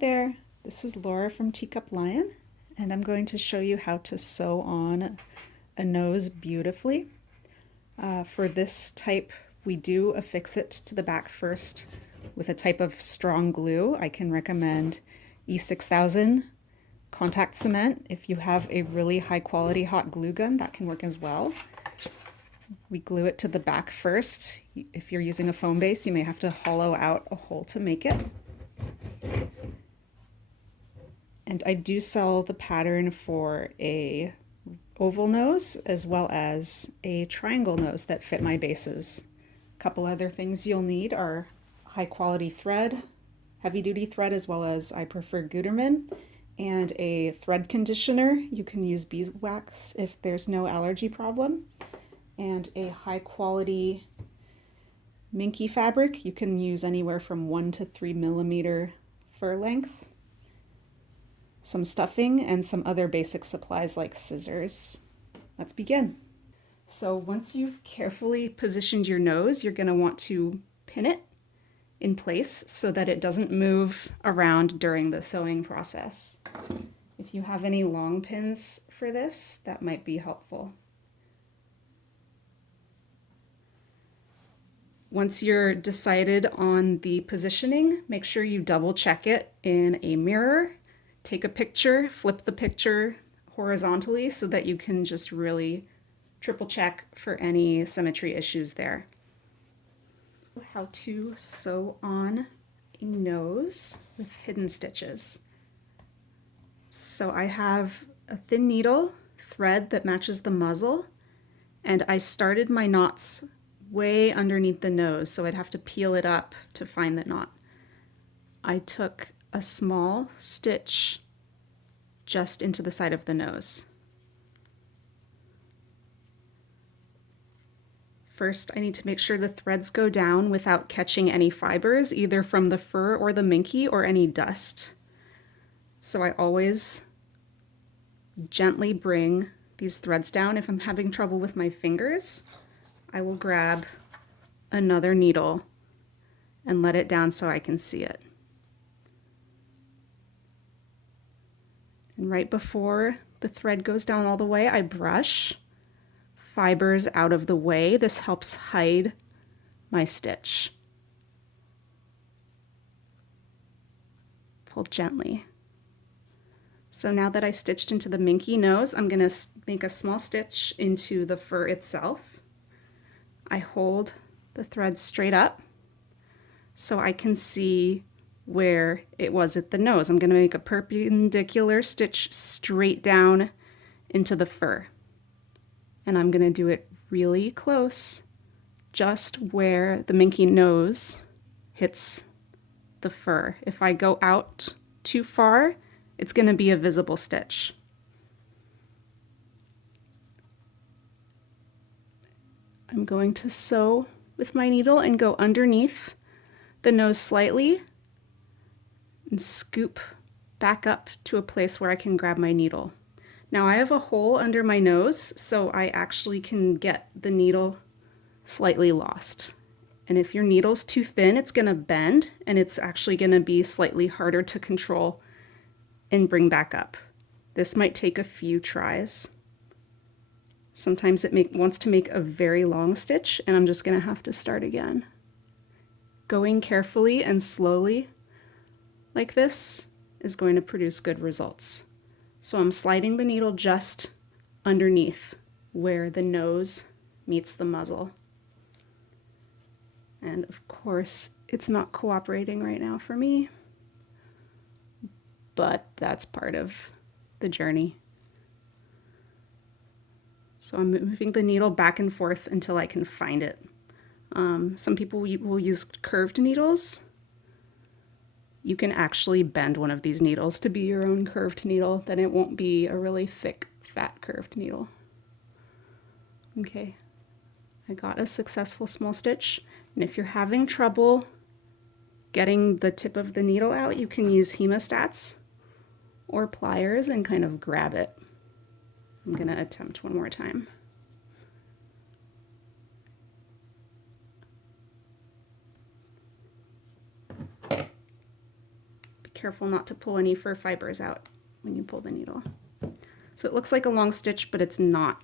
there, this is Laura from TeacupLion, and I'm going to show you how to sew on a nose beautifully. For this type, we do affix it to the back first with a type of strong glue. I can recommend E6000 contact cement. If you have a really high quality hot glue gun, that can work as well. We glue it to the back first. If you're using a foam base, you may have to hollow out a hole to make it. And I do sell the pattern for a oval nose as well as a triangle nose that fit my bases. A couple other things you'll need are high quality thread, heavy duty thread, as well as I prefer Gutermann, and a thread conditioner. You can use beeswax if there's no allergy problem, and a high quality minky fabric. You can use anywhere from 1 to 3 millimeter fur length, some stuffing, and some other basic supplies like scissors. Let's begin. So once you've carefully positioned your nose, you're going to want to pin it in place so that it doesn't move around during the sewing process. If you have any long pins for this, that might be helpful. Once you're decided on the positioning, make sure you double check it in a mirror. Take a picture, flip the picture horizontally so that you can just really triple check for any symmetry issues there. How to sew on a nose with hidden stitches. So I have a thin needle thread that matches the muzzle, and I started my knots way underneath the nose, so I'd have to peel it up to find the knot. I took a small stitch just into the side of the nose. First, I need to make sure the threads go down without catching any fibers, either from the fur or the minky or any dust. So I always gently bring these threads down. If I'm having trouble with my fingers, I will grab another needle and let it down so I can see it. And right before the thread goes down all the way, I brush fibers out of the way. This helps hide my stitch. Pull gently. So now that I stitched into the minky nose, I'm going to make a small stitch into the fur itself. I hold the thread straight up so I can see where it was at the nose. I'm going to make a perpendicular stitch straight down into the fur. And I'm going to do it really close, just where the minky nose hits the fur. If I go out too far, it's going to be a visible stitch. I'm going to sew with my needle and go underneath the nose slightly and scoop back up to a place where I can grab my needle. Now I have a hole under my nose, so I actually can get the needle slightly lost. And if your needle's too thin, it's going to bend, and it's actually going to be slightly harder to control and bring back up. This might take a few tries. Sometimes it wants to make a very long stitch, and I'm just going to have to start again. Going carefully and slowly like this is going to produce good results. So I'm sliding the needle just underneath where the nose meets the muzzle. And of course, it's not cooperating right now for me, but that's part of the journey. So I'm moving the needle back and forth until I can find it. Some people will use curved needles. You can actually bend one of these needles to be your own curved needle, then it won't be a really thick, fat curved needle. Okay, I got a successful small stitch, and if you're having trouble getting the tip of the needle out, you can use hemostats or pliers and kind of grab it. I'm going to attempt one more time. careful not to pull any fur fibers out when you pull the needle. So it looks like a long stitch, but it's not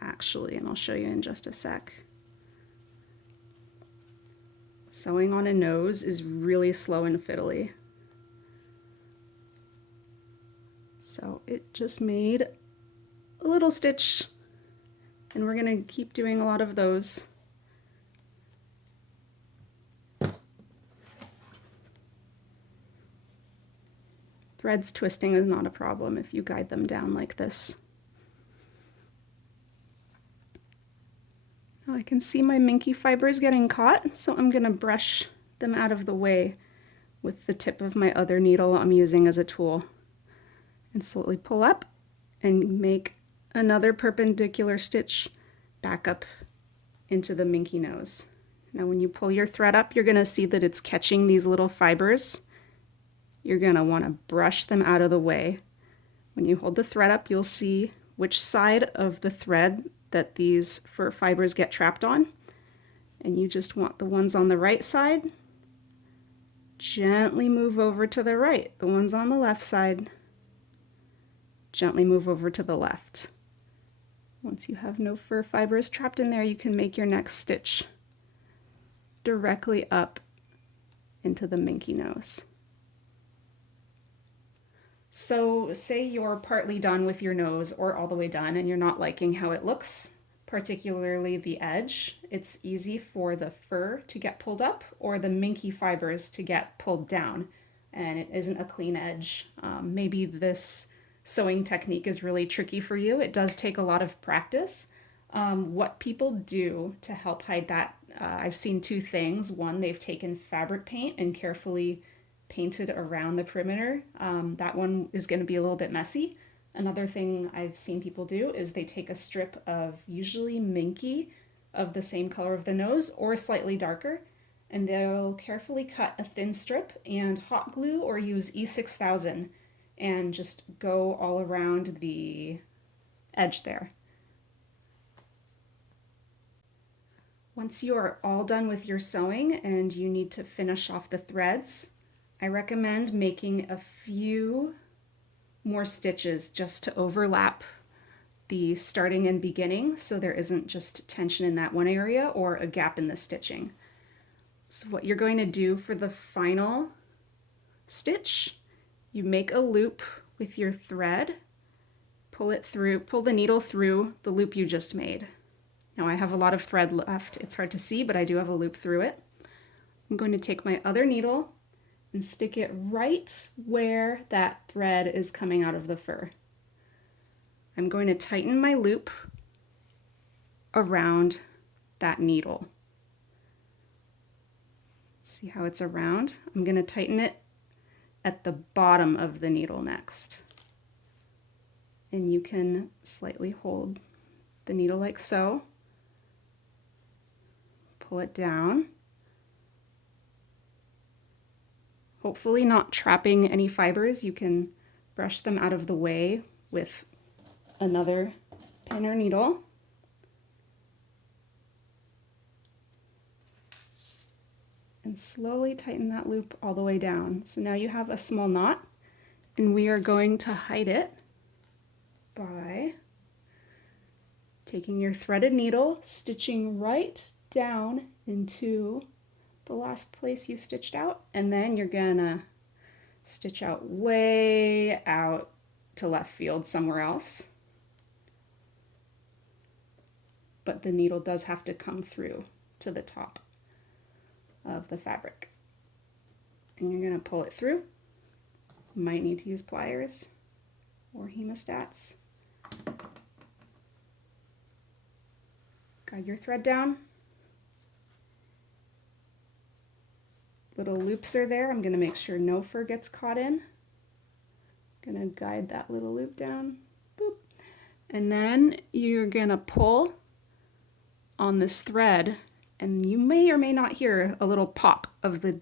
actually, and I'll show you in just a sec. Sewing on a nose is really slow and fiddly. So it just made a little stitch, and we're gonna keep doing a lot of those. Threads twisting is not a problem if you guide them down like this. Now I can see my minky fibers getting caught, so I'm gonna brush them out of the way with the tip of my other needle I'm using as a tool. And slowly pull up and make another perpendicular stitch back up into the minky nose. Now when you pull your thread up, you're gonna see that it's catching these little fibers. You're gonna wanna brush them out of the way. When you hold the thread up, you'll see which side of the thread that these fur fibers get trapped on. And you just want the ones on the right side. Gently move over to the right. The ones on the left side, gently move over to the left. Once you have no fur fibers trapped in there, you can make your next stitch directly up into the minky nose. So say you're partly done with your nose or all the way done and you're not liking how it looks, particularly the edge. It's easy for the fur to get pulled up or the minky fibers to get pulled down, and it isn't a clean edge. Maybe this sewing technique is really tricky for you. It does take a lot of practice. What people do to help hide that, I've seen two things. One, they've taken fabric paint and carefully painted around the perimeter. That one is going to be a little bit messy. Another thing I've seen people do is they take a strip of usually minky of the same color of the nose or slightly darker, and they'll carefully cut a thin strip and hot glue or use E6000 and just go all around the edge there. Once you are all done with your sewing and you need to finish off the threads, I recommend making a few more stitches just to overlap the starting and beginning so there isn't just tension in that one area or a gap in the stitching. So what you're going to do for the final stitch, you make a loop with your thread, pull the needle through the loop you just made. Now I have a lot of thread left. It's hard to see, but I do have a loop through it. I'm going to take my other needle and stick it right where that thread is coming out of the fur. I'm going to tighten my loop around that needle. See how it's around? I'm going to tighten it at the bottom of the needle next. And you can slightly hold the needle like so. Pull it down. Hopefully not trapping any fibers. You can brush them out of the way with another pin or needle. And slowly tighten that loop all the way down. So now you have a small knot, and we are going to hide it by taking your threaded needle, stitching right down into the last place you stitched out, and then you're gonna stitch out way out to left field somewhere else. But the needle does have to come through to the top of the fabric. And you're gonna pull it through. You might need to use pliers or hemostats. Guide your thread down. Little loops are there. I'm going to make sure no fur gets caught in. Going to guide that little loop down. Boop. And then you're going to pull on this thread, and you may or may not hear a little pop of the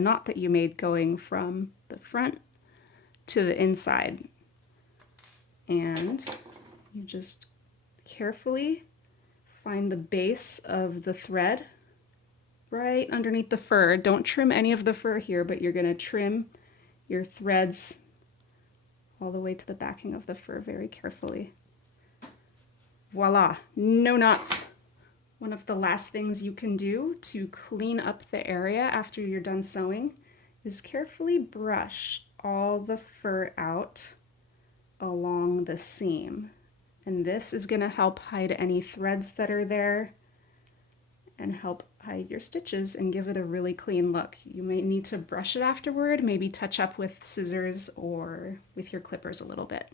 knot that you made going from the front to the inside. And you just carefully find the base of the thread right underneath the fur. Don't trim any of the fur here, but you're going to trim your threads all the way to the backing of the fur very carefully. Voila, no knots. One of the last things you can do to clean up the area after you're done sewing is carefully brush all the fur out along the seam. And this is going to help hide any threads that are there and help hide your stitches and give it a really clean look. You may need to brush it afterward, maybe touch up with scissors or with your clippers a little bit.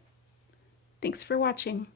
Thanks for watching.